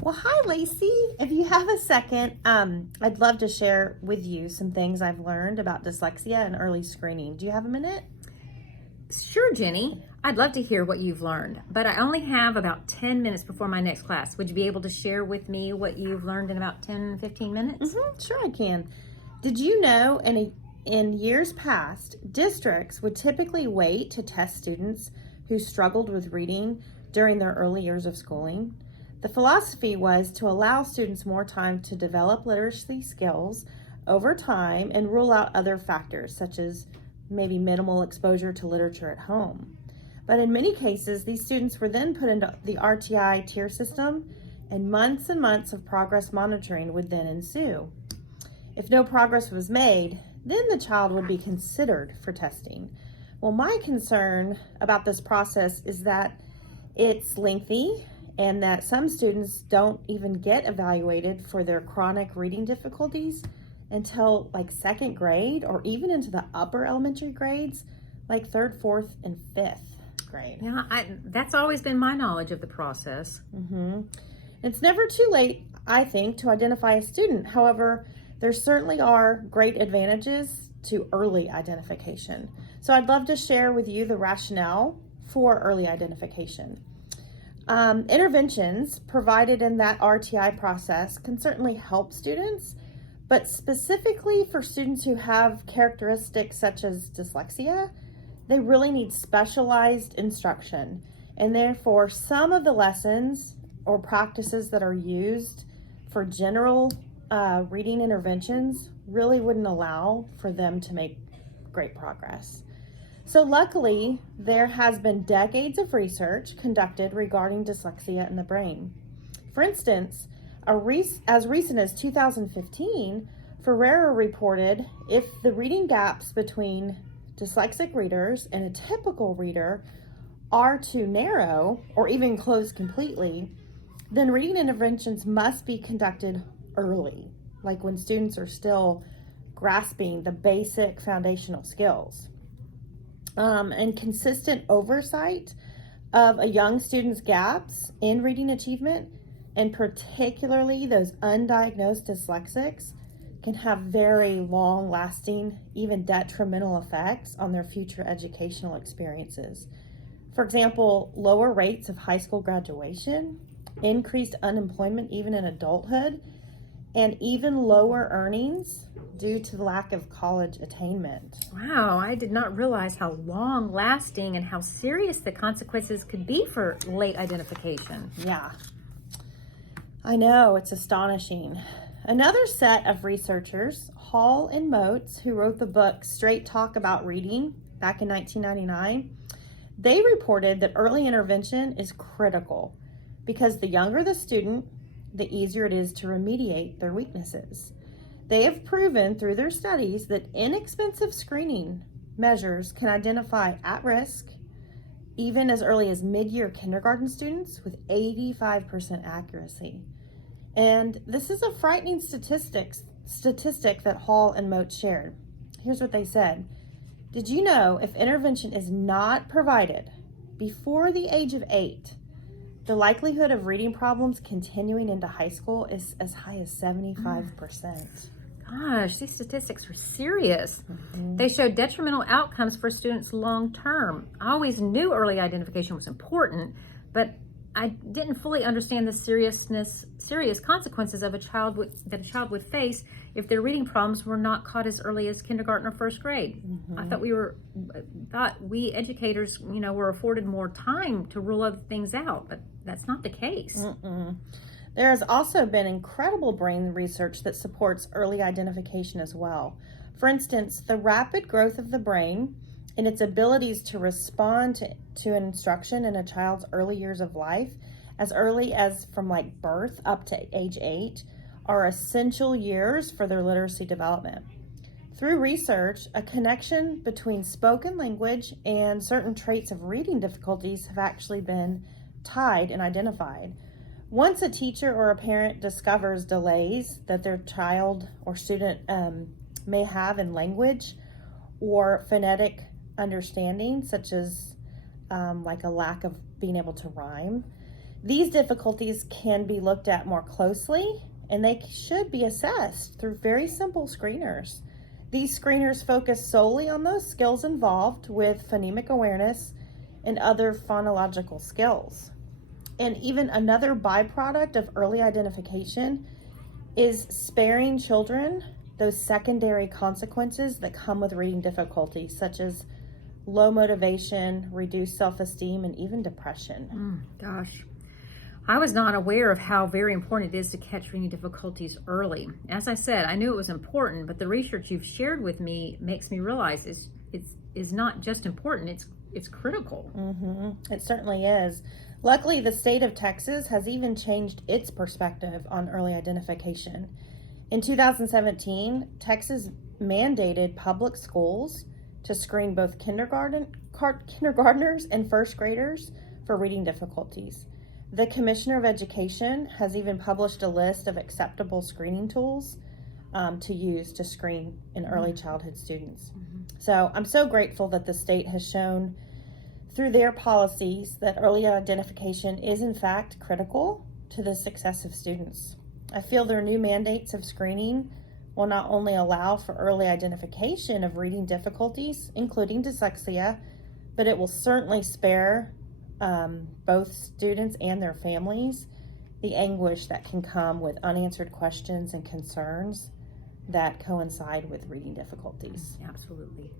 Well, hi, Lacey. If you have a second, I'd love to share with you some things I've learned about dyslexia and early screening. Do you have a minute? Sure, Jenny. I'd love to hear what you've learned, but I only have about 10 minutes before my next class. Would you be able to share with me what you've learned in about 10, 15 minutes? Sure, I can. Did you know in years past, districts would typically wait to test students who struggled with reading during their early years of schooling? The philosophy was to allow students more time to develop literacy skills over time and rule out other factors, such as maybe minimal exposure to literature at home. But in many cases, these students were then put into the RTI tier system, and months of progress monitoring would then ensue. If no progress was made, then the child would be considered for testing. Well, my concern about this process is that it's lengthy and that some students don't even get evaluated for their chronic reading difficulties until like second grade or even into the upper elementary grades, like third, fourth, and fifth grade. Yeah, that's always been my knowledge of the process. It's never too late, I think, to identify a student. However, there certainly are great advantages to early identification. So I'd love to share with you the rationale for early identification. Interventions provided in that RTI process can certainly help students, but specifically for students who have characteristics such as dyslexia, they really need specialized instruction. And therefore, some of the lessons or practices that are used for general reading interventions really wouldn't allow for them to make great progress. So luckily, there has been decades of research conducted regarding dyslexia in the brain. For instance, as recent as 2015, Ferreira reported if the reading gaps between dyslexic readers and a typical reader are too narrow or even closed completely, then reading interventions must be conducted early, like when students are still grasping the basic foundational skills. And consistent oversight of a young student's gaps in reading achievement, and particularly those undiagnosed dyslexics, can have very long-lasting, even detrimental effects on their future educational experiences. For example, lower rates of high school graduation, increased unemployment even in adulthood, and even lower earnings due to the lack of college attainment. Wow, I did not realize how long lasting and how serious the consequences could be for late identification. Yeah, I know, it's astonishing. Another set of researchers, Hall and Motes, who wrote the book Straight Talk About Reading back in 1999, they reported that early intervention is critical because the younger the student, the easier it is to remediate their weaknesses. They have proven through their studies that inexpensive screening measures can identify at-risk, even as early as mid-year kindergarten students, with 85% accuracy. And this is a frightening statistic that Hall and Mote shared. Here's what they said. Did you know if intervention is not provided before the age of 8, the likelihood of reading problems continuing into high school is as high as 75%. Gosh, these statistics are serious. They show detrimental outcomes for students long term. I always knew early identification was important, but I didn't fully understand the serious consequences of that a child would face if their reading problems were not caught as early as kindergarten or first grade. I thought we educators, were afforded more time to rule other things out, but that's not the case. There has also been incredible brain research that supports early identification as well. For instance, the rapid growth of the brain and its abilities to respond to an instruction in a child's early years of life, as early as from like birth up to age 8, are essential years for their literacy development. Through research, a connection between spoken language and certain traits of reading difficulties have actually been tied and identified. Once a teacher or a parent discovers delays that their child or student may have in language or phonetic understanding, such as like a lack of being able to rhyme, These difficulties can be looked at more closely, and they should be assessed through very simple screeners. These screeners focus solely on those skills involved with phonemic awareness and other phonological skills. And even another byproduct of early identification is sparing children those secondary consequences that come with reading difficulty, such as low motivation, reduced self-esteem, and even depression. Gosh. I was not aware of how very important it is to catch reading difficulties early. As I said, I knew it was important, but the research you've shared with me makes me realize it's not just important, it's critical. It certainly is. Luckily, the state of Texas has even changed its perspective on early identification. In 2017, Texas mandated public schools to screen both kindergartners and first graders for reading difficulties. The Commissioner of Education has even published a list of acceptable screening tools to use to screen in early childhood students. So I'm so grateful that the state has shown through their policies that early identification is in fact critical to the success of students. I feel their new mandates of screening will not only allow for early identification of reading difficulties, including dyslexia, but it will certainly spare both students and their families the anguish that can come with unanswered questions and concerns that coincide with reading difficulties. Absolutely.